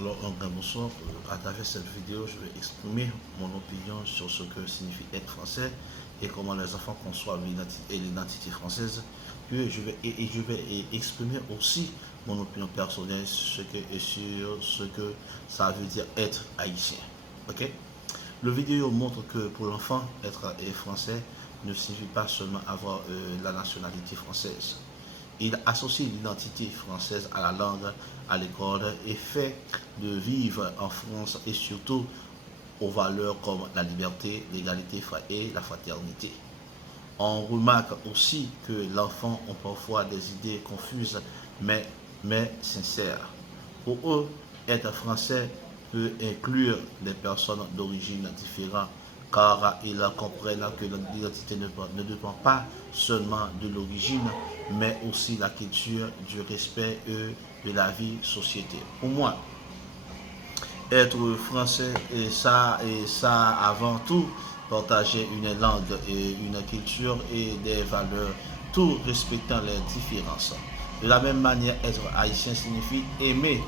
Alors, bonsoir. À travers cette vidéo, je vais exprimer mon opinion sur ce que signifie être français et comment les enfants conçoivent l'identité française. Puis je vais exprimer aussi mon opinion personnelle sur ce que ça veut dire être haïtien. Ok? Le vidéo montre que pour l'enfant, être français ne signifie pas seulement avoir la nationalité française. Il associe l'identité française à la langue, à l'école et fait de vivre en France et surtout aux valeurs comme la liberté, l'égalité et la fraternité. On remarque aussi que l'enfant a parfois des idées confuses mais sincères. Pour eux, être français peut inclure des personnes d'origine différente car ils comprennent que l'identité ne dépend pas seulement de l'origine, mais aussi de la culture, du respect et de la vie société. Pour moi, être français et ça avant tout partager une langue et une culture et des valeurs, tout respectant les différences. De la même manière, être haïtien signifie aimer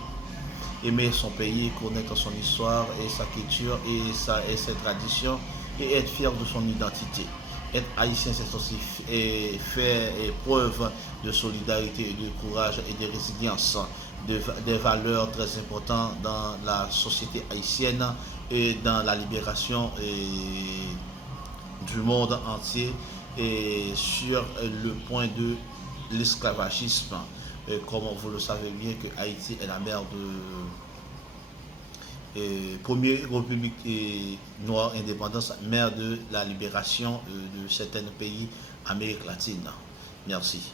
son pays, connaître son histoire et sa culture et ses traditions et être fier de son identité. Être haïtien, c'est aussi faire preuve de solidarité, et de courage et de résilience, des valeurs très importantes dans la société haïtienne et dans la libération du monde entier et sur le point de l'esclavagisme. Comme vous le savez bien que Haïti est la mère première république noire indépendance, mère de la libération de certains pays Amérique latine. Merci.